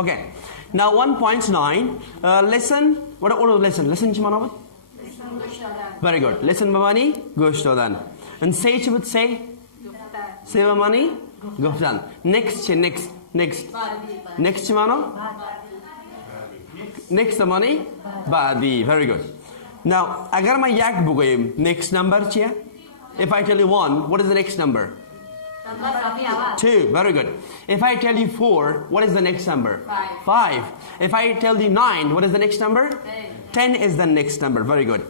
Okay. Now 1.9. Listen. What listen? Listen چی معنی بود؟ Very good. Listen بمانی گوش دادن. And say چی بود؟ say بمانی گفتن. Next چی؟ next چی معنی؟ next بمانی بعدی. Very good. Now اگر ما یک بگویم next number چیه؟ If I tell you 1, what is the next number? 2. Very good. If I tell you 4, what is the next number? 5. If I tell you 9, what is the next number? 10 is the next number. Very good.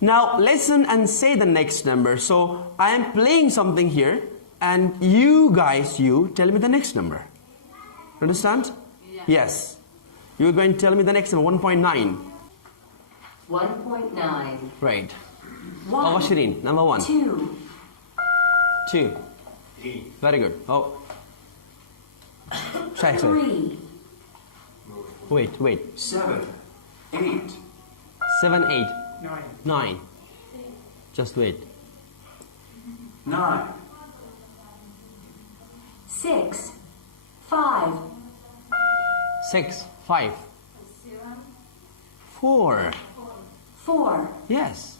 Now listen and say the next number. So I am playing something here, and you guys, tell me the next number. Understand? Yeah. Yes. You're going to tell me the next number. 1.9. 1.9. Right. 1. Shireen, number 1. 2. 2. Very good. Oh. Shy. 3. Wait. 7, 8, 7, 8, 9. Just wait. 9, 6. 5. 6, 5. 4. 4. Yes.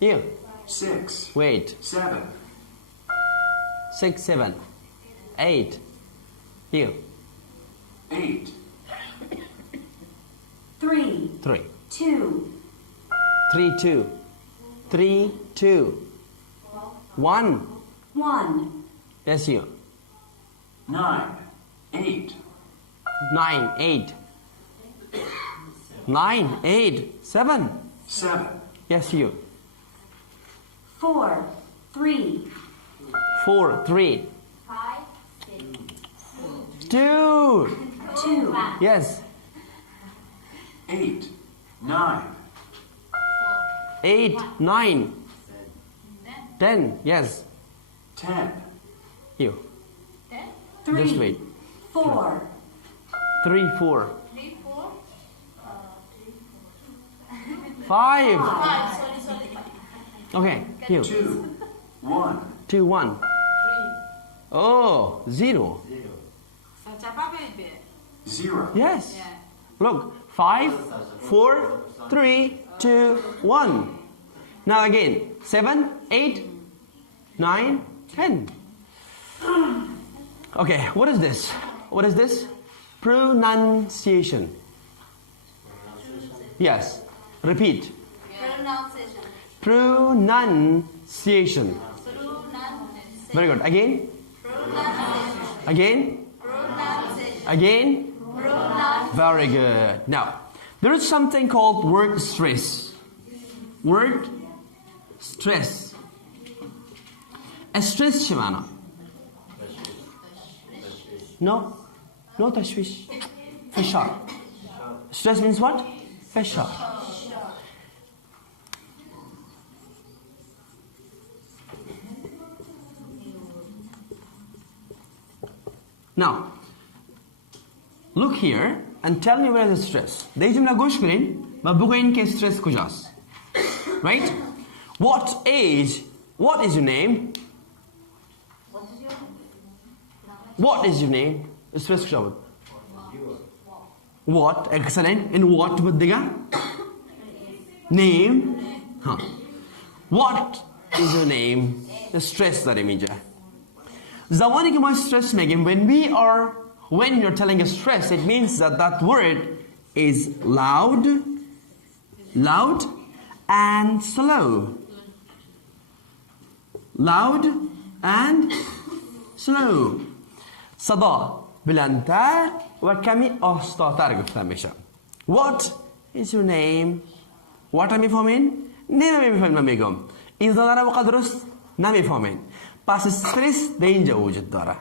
You. 6, Wait. 7, 6, 7, 8. You. 8, 3. 3. 2. 3, 2. 3, 2. 1. 1. Yes, you. 9, 8, 9, 8. 9, 8, 7. 7, Yes, you. 4. 3. 4, 3. 2. 2. Yes. 8, 9, 8, 9. 10. Yes. 10, You. 3. Just wait. 4. 3, 4. 5. Okay. You. 2, 1, 2, 1. Oh, 0. 0, Yes. Look. 5, 4, 3, 2, 1. Now again. 7, 8, 9, 10. Okay. What is this? What is this? Pronunciation. Yes. Repeat. Pronunciation. Very good. Again. Again. Again. Very good. Now, there is something called word stress. Word stress. Stress شمعنى؟ No. No تشويش. فشار. Stress means what? فشار. Now, look here and tell me where is the stress. در این جمله گوش کنین و بگوین که stress کجاست. Right? What is your name? What is your name? Stress کجا بود؟ What? Excellent. In what بود دیگه؟ Name. Huh. What is your name? Stress داریم اینجا. زمانی که ما stress میگیم when you're telling a stress, it means that word is loud and slow. Loud and slow. صدا بلندتر و کمی آهسته‌تر گفته میشه. What is your name? What هم میفهمین؟ نمیفهمین من میگم. این زدن رو وقت درست نمیفهمین. پس استرس در اینجا وجود داره.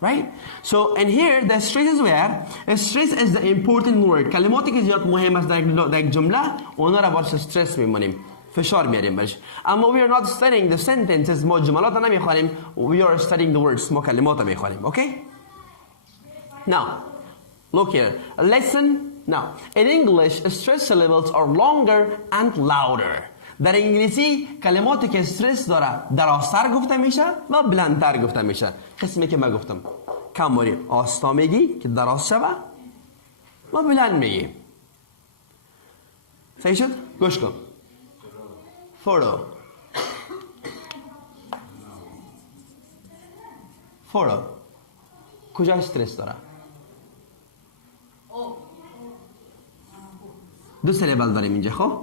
Right? So, and here the stress is where? Stress is the important word. کلماتی که زیاد مهم است در یک جمله اونا را باش استرس میمونیم. فشار میاریم برش. اما we are not studying the sentences. ما جملات نمیخوانیم. We are studying the words. ما کلمات میخوانیم. Okay? Now, look here. Listen. Now, in English, stress syllables are longer and louder. در انگلیسی کلماتی که استرس داره درازتر گفته میشه و بلندتر گفته میشه. قسمی که من گفتم. کم آستا میگی که دراز شوه و بلند میگی. صحیح شد؟ گوش کن. فورو فورو کجا استرس داره؟ دو سیلبل داریم اینجا. خب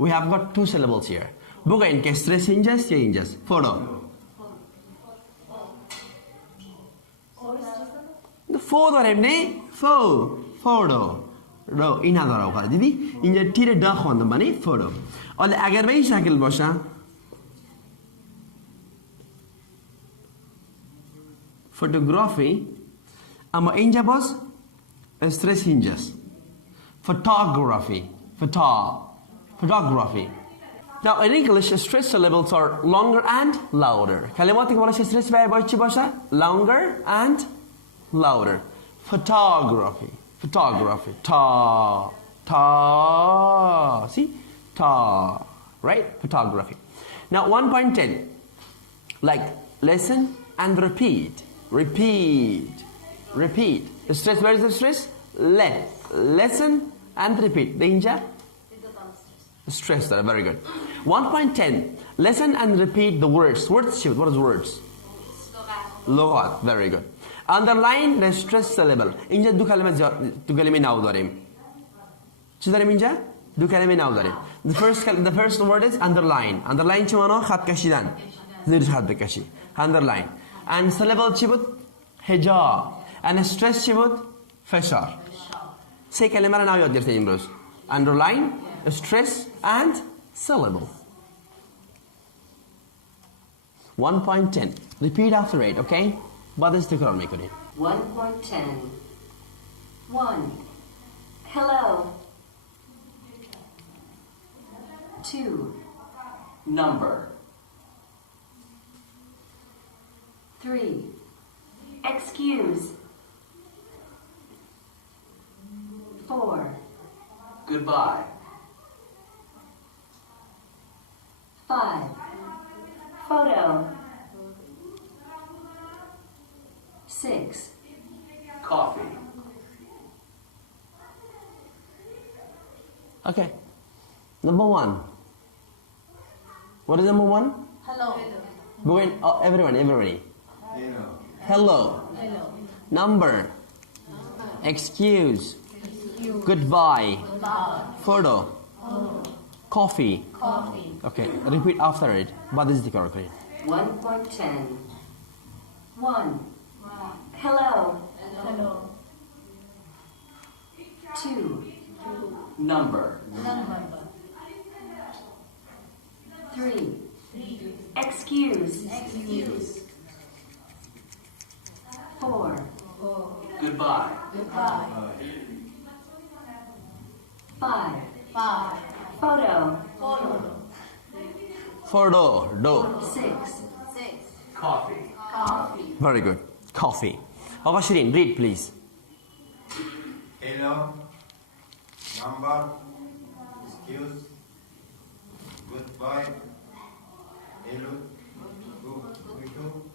we have got two syllables here. بگو این که استرس اینجاست یا اینجاست؟ فورو فو داریم نه؟ فورو رو این نداره آقا دیدی؟ اینجا تیر دا خواندم منی فورو. حالا اگر به این شکل باشه فوتوگرافی، اما اینجا باز استرس اینجاست. Photography. Now in English, stress syllables are longer and louder. کلماتی که بالاش استرس باید چی باشه؟ Longer and louder. Photography. See? Ta. Right? Photography. Now 1.10. Like listen and repeat. Stress, where is the stress? Listen and repeat. Danger? Stress there. Very good. 1.10. Listen and repeat the words. Words, what is words? لغات. Very good. Underline the stress syllable. اینجا دو کلمه نو داریم. چی داریم اینجا؟ دو کلمه نو داریم. The first word is underline. Underline چی معنی؟ خط کشیدن. زیرش خط بکشی. Underline. And syllable چی بود؟ هجا. And stress چی بود؟ فشار. سه کلمه را نو یاد گرفتیم امروز. Underline, stress and syllable. 1.10. Repeat after it, okay? بعد از تکرار میکنیم. 1.10. 1. Hello. 2. Number. 3. Excuse. 4. Goodbye. 5. Photo. 6. Coffee. Okay. Number 1. What is number 1? Hello. Go in. Oh, everybody. Hello. Number. Excuse. Goodbye. Photo. Coffee. Okay. Repeat after it. What is the correct? 1.10. 1. Hello. 2. Number. 3. Excuse. 4. Goodbye. 5. Photo. Photo. Do. 6. Coffee. Very good. Coffee. Aga Shireen, read please. Hello, number, excuse, goodbye, hello,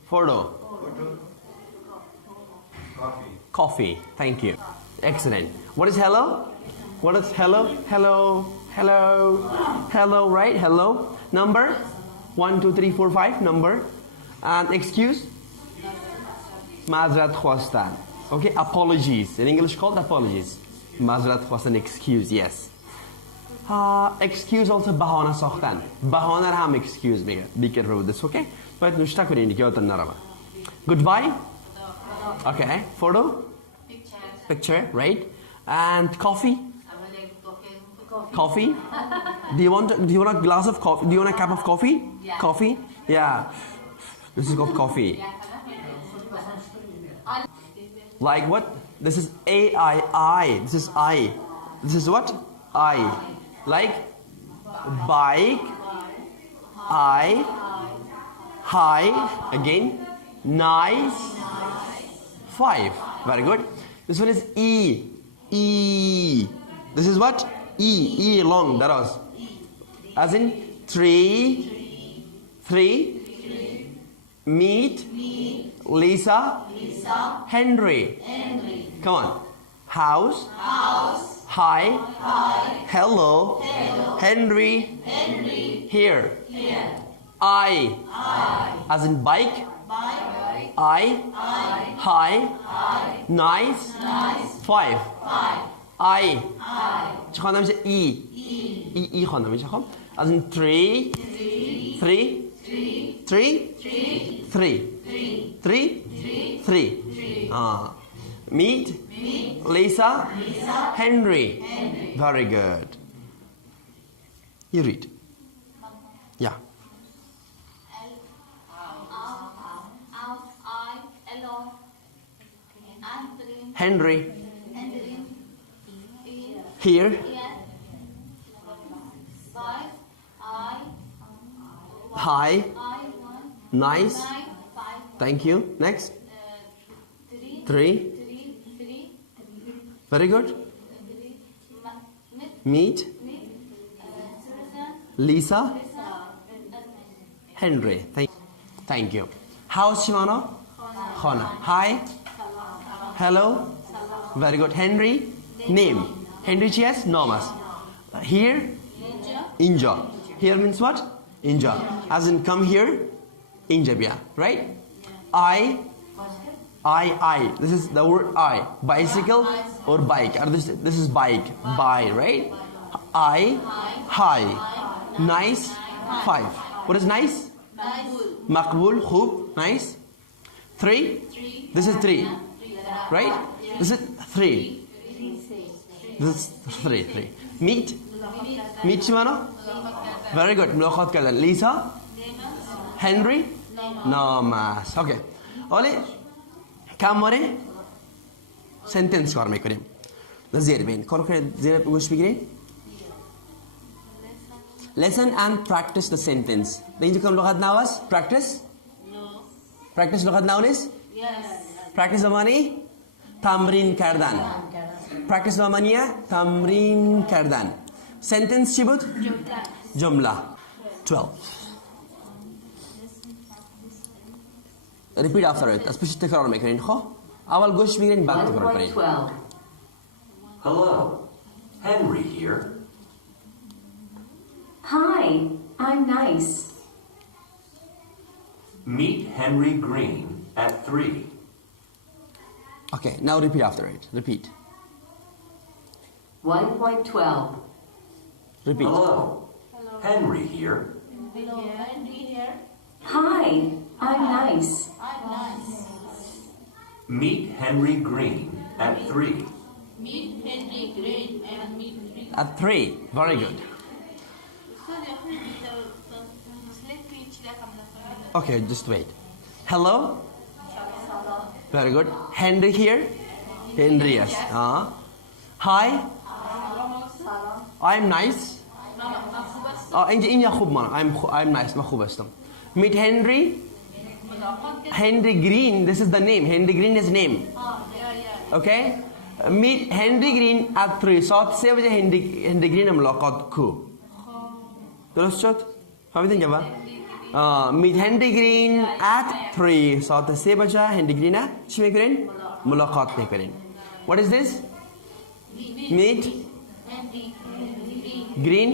Photo. photo, coffee. Coffee. Thank you. Excellent. What is hello? What is hello? Hello, right? Hello. Number? 1, 2, 3, 4, 5. Number. And excuse? معذرت خواستن. Okay, apologies. In English called apologies. معذرت خواستن, excuse, yes. Excuse also بهانه ساختن. بهانه را هم excuse میگه. Be careful with this, okay? باید نوشته کنید که یادتون نره. Goodbye. Okay. Photo. Picture, right? And coffee. Coffee. Do you want a glass of coffee? Do you want a cup of coffee? Yeah. Coffee. Yeah. This is called coffee. Like what? This is I. This is I. This is what? I. Like bike. I. High. Again. Nice. 5. Very good. This one is E. E. This is what? E. E long. That was. As in 3. meet Lisa Henry. Come on. House hi hello Henry here I as in bike I hi nice 5 I خواندم میشه ای خواندم میشه خب as in 3 meet Lisa Henry. Very good. You read. Yeah. Henry. Here. Hi. Nice. Thank you. Next. 3. Very good. Meet Lisa Henry. Thank you. How's Shimano? Khana. Hi. Hello. Very good. Henry. Name. Henry Chias. Nomas. Here. Inja. Here means what? Inja. As in come here. Injabia. Right? I. This is the word I. Bicycle or bike. Or this is bike. Buy, right? I. Hi. Nice. 5. What is nice? Maqbul. Khub. Nice. 3. This is 3. Right? This is 3. This is 3. Meet. Meet Shimano. Very good. Mulaqat kardan. Lisa. Henry. Nomas. Okay. Ole. کم ماره سنتنس کار میکنیم زیر بین کار کنید زیر گوش بگیرید listen and practice the sentence اینجا کم لغت نو است practice practice لغت نو نیست practice بمعنی تمرین کردن practice بمعنی تمرین کردن sentence چی بود جمله 12 repeat after it. از پیش تکرار میکنین خب اول گوش بگیرین بعد تکرار کنین 1.12. Hello. Henry here. Hi, I'm nice. Meet Henry Green at 3. okay now repeat after it repeat 1.12. repeat Hello. Henry here. Hi, I'm nice. Meet Henry Green at 3. Meet Henry Green and meet Henry. at 3 very good okay just wait hello very good Henry here Henry yes hi I'm nice این خوب من I'm nice ما خوب هستم meet Henry Green this is the name Henry Green is name okay meet Henry Green at 3 ساعت 3 بجه Henry Green ملاقات کو درست شد فهمیدین جواب meet Henry Green at 3 ساعت 3 بجه Henry Green چی میکنین ملاقات میکنین what is this meet Green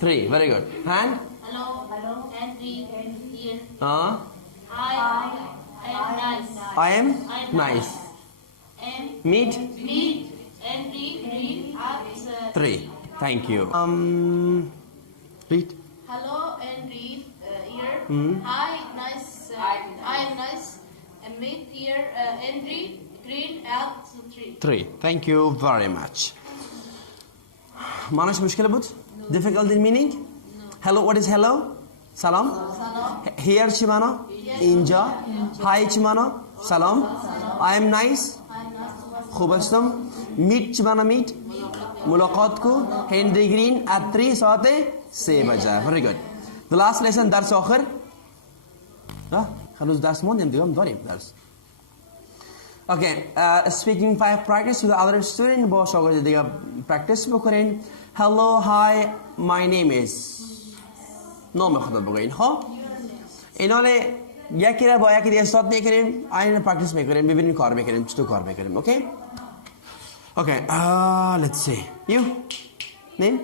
3 very good and Hello, Henry here. I am nice. I am nice And meet Henry Green at 3 thank you read Hello, Henry here. Hi, nice. I am nice. And meet here Henry Green at 3. 3 thank you very much معناش مشكلة بود difficult in meaning hello what is hello salam here چی معنا اینجا hi چی معنا سلام I am nice خوب هستم meet چی معنا meet ملاقات کو Henry Green at 3 ساعت 3 بجه very good the last lesson درس آخر خلاص درس موندیم دیگه هم داریم درس okay speaking 5 practice with the other student با شاگرد دیگه practice بکنین hello hi my name is نام خود بگوین ها ایناله یکی را با یکی دیگه استاد میکنیم این پرکتیس میکنیم ببینیم کار میکنیم چطور کار میکنیم اوکی okay let's see you name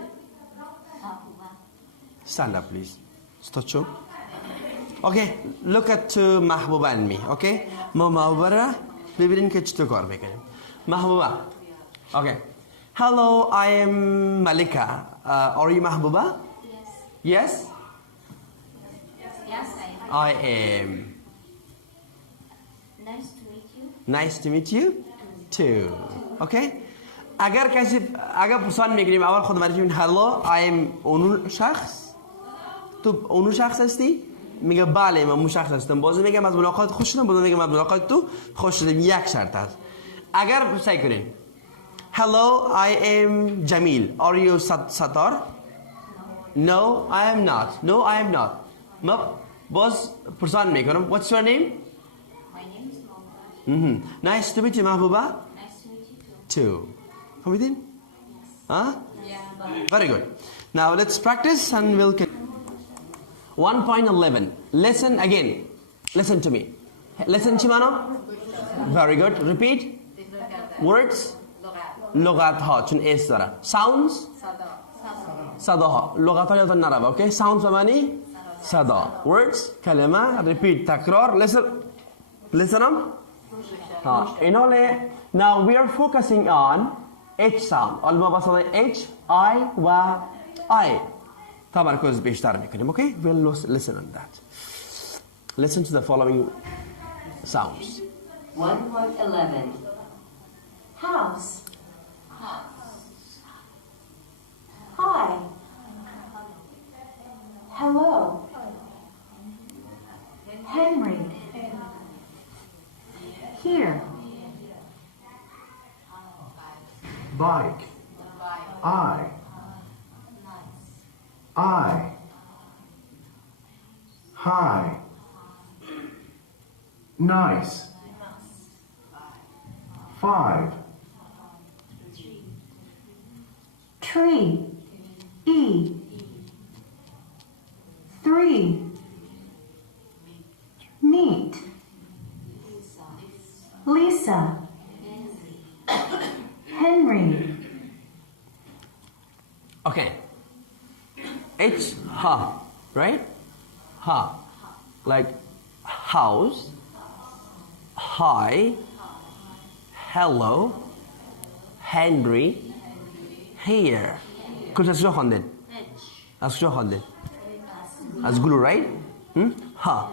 stand up please start show okay look at محبوبه and me okay ما محبوبه را ببینیم که چطور کار میکنیم محبوبه okay hello I am Malika are you محبوبه yes Yes, I am Nice to meet you. nice to meet you too okay اگر پرسان میگیریم اول خود مرجیم hello I am اون شخص تو اون شخص هستی میگه بله من اون شخص هستم باز میگم از ملاقات خوش شدم باز میگم از ملاقات تو خوش شدم یک شرط هست اگر سعی کنیم hello I am Jamil are you Satar no I am not no I am not ما باز پرسان میکنم what's your name My name is Mohammed. nice to meet you محبوبه Nice to meet you too. two come with in huh Yeah. very good now let's practice and we'll 1.11 listen again listen to me listen Chimano very good repeat words لغت ها چون اس داره sounds صداها لغت ها یادتون نره اوکی sounds بمعنی صدا words کلمه repeat تکرار listen them ها ایناله now we are focusing on H sound علما باسم H I و I تمرکز بیشتر میکنیم اوکی we'll listen on that listen to the following sounds 1.11. House. Hi. Hello. Henry. Here. Bike. I. High. Nice. 5. Tree. E. 3. Meet. Lisa. Henry. okay H ha right ha like house hi hello Henry here كل تسجيل خندن از کجا خواندین؟ از گلو right؟ ها